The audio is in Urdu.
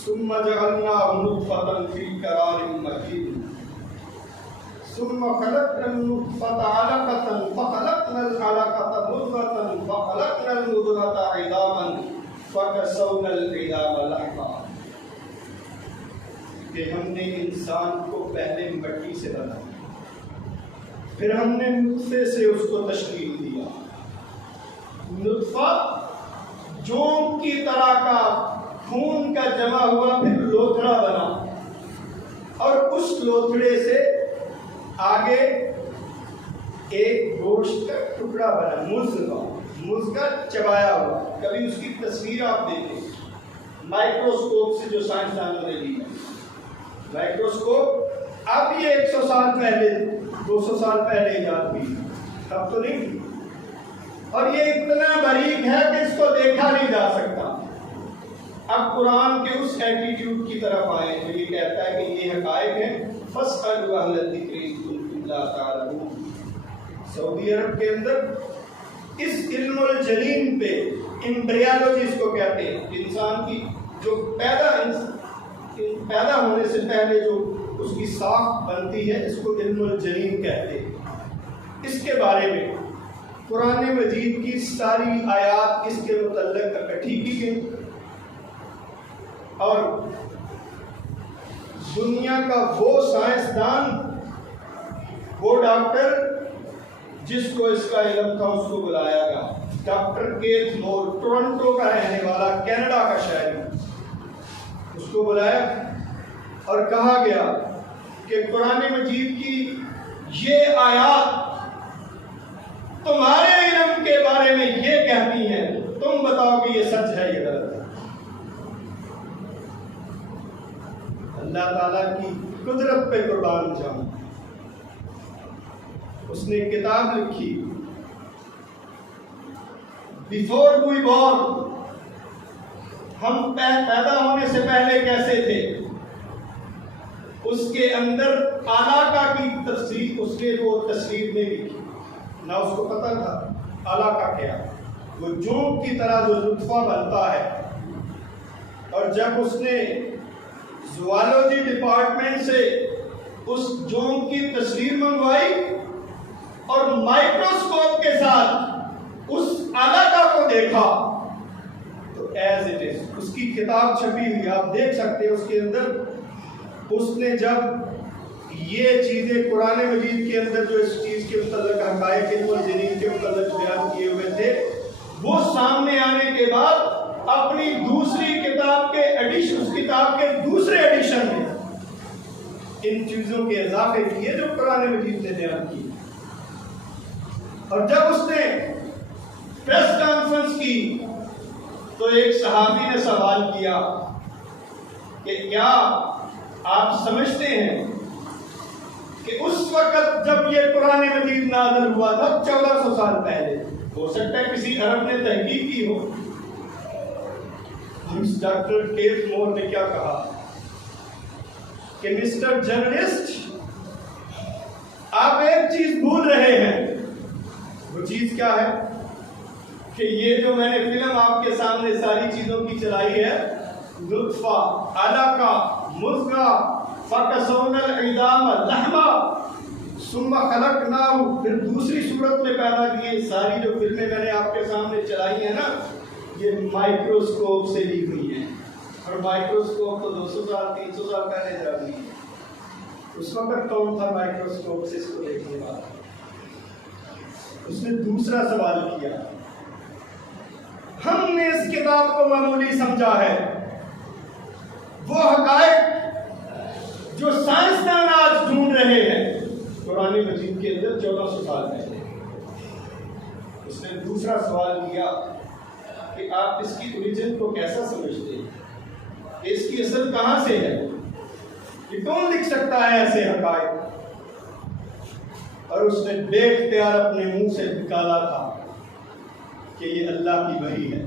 ثم جعلناه نطفة في قرار مكين ثم خلقنا النطفة علقة فخلقنا العلقة مضغة فخلقنا المضغة عظاما فكسونا العظام لحما. کہ ہم نے انسان کو پہلے مٹی سے بنایا، پھر ہم نے نطفے سے اس کو تشکیل دیا. نطفہ جوم کی طرح کا خون کا جمع ہوا، پھر لوتھڑا بنا، اور اس لوتھڑے سے آگے ایک گوشت کا ٹکڑا بنا، مز کا چبایا ہوا. کبھی اس کی تصویر آپ دیکھیں مائکروسکوپ سے جو سائنسدانوں نے لی ہے. مائکروسکوپ اب یہ 100 سال پہلے 200 سال پہلے ایجاد ہوئی، اب تو نہیں. اور یہ اتنا باریک ہے کہ اس کو دیکھا نہیں جا سکتا. اب قرآن کے اس ایٹیٹیوڈ کی طرف آئے جو یہ کہتا ہے کہ یہ حقائق ہیں. فَاسْأَلُوا أَهْلَ الذِّكْرِ إِن كُنتُمْ لَا تَعْلَمُونَ. سعودی عرب کے اندر اس علم الجنین پہ، ایمبریالوجی اس کو کہتے ہیں، انسان کی جو پیدا ہونے سے پہلے جو اس کی ساخت بنتی ہے، اس کو علم الجنین کہتے ہیں. اس کے بارے میں قرآن مجید کی ساری آیات اس کے متعلق اکٹھی کی گئی، اور دنیا کا وہ سائنسدان، وہ ڈاکٹر جس کو اس کا علم تھا، اس کو بلایا گیا. ڈاکٹر کیتھ مور، ٹورنٹو کا رہنے والا، کینیڈا کا شہری، اس کو بلایا اور کہا گیا کہ قرآن مجید کی یہ آیات تمہارے علم کے بارے میں یہ کہتی ہیں، تم بتاؤ کہ یہ سچ ہے یا غلط ہے. اللہ تعالیٰ کی قدرت پہ قربان جاؤں. اس نے کتاب لکھی بیفور وی بورن، ہم پیدا ہونے سے پہلے کیسے تھے. اس کے اندر علاقہ کی تفسیر اس نے وہ تصویر نہیں لکھی، نہ اس کو پتہ تھا علاقہ کیا. وہ جوم کی طرح جو نطفہ بنتا ہے، اور جب اس نے زوالوجی ڈپارٹمنٹ سے اس جوم کی تصویر منگوائی اور مائکروسکوپ کے ساتھ اس علاقہ کو دیکھا، تو ایز اٹ از، اس کی کتاب چھپی ہوئی آپ دیکھ سکتے ہیں. اس کے اندر اس نے جب یہ چیزیں قرآن مجید کے اندر جو اس چیز کے متعلق حقائق علم الجنین کے متعلق بیان کیے ہوئے تھے، وہ سامنے آنے کے بعد اپنی دوسری کتاب کے ایڈیشن، اس کتاب کے دوسرے ایڈیشن میں ان چیزوں کے اضافے کیے جو قرآن مجید نے بیان کی. اور جب اس نے پریس کانفرنس کی تو ایک صحابی نے سوال کیا کہ کیا آپ سمجھتے ہیں کہ اس وقت جب یہ قرآن مجید نازل ہوا تھا 1400 سال پہلے، ہو سکتا ہے کسی عرب نے تحقیق کی ہو. ڈاکٹر کیتھ مور نے کیا کہا کہ مسٹر جرنلسٹ، آپ ایک چیز بھول رہے ہیں. وہ چیز کیا ہے کہ یہ جو میں نے فلم آپ کے سامنے ساری چیزوں کی چلائی ہے، نطفہ، علقہ، مضغہ، فکسونا العظام لحما ثم خلقناہ، پھر دوسری صورت میں پیدا کیے. ساری جو فلمیں میں نے آپ کے سامنے چلائی ہیں نا، یہ مائکروسکوپ سے لی ہوئی ہیں. اور مائکروسکوپ تو 200 سال 300 سال پہلے جا رہی ہے. اس وقت کون تھا مائکروسکوپ سے اس کو دیکھنے والا؟ اس نے دوسرا سوال کیا. ہم نے اس کتاب کو معمولی سمجھا ہے، وہ حقائق جو سائنسدان آج ڈھونڈ رہے ہیں قرآن مجید کے اندر 1400 سال پہلے. اس نے دوسرا سوال کیا کہ آپ اس کی اوریجن کو کیسا سمجھتے ہیں، کہ اس کی اصل کہاں سے ہے، یہ کون لکھ سکتا ہے ایسے حقائق. اور اس نے بے اختیار اپنے منہ سے نکالا تھا کہ یہ اللہ کی وحی ہے.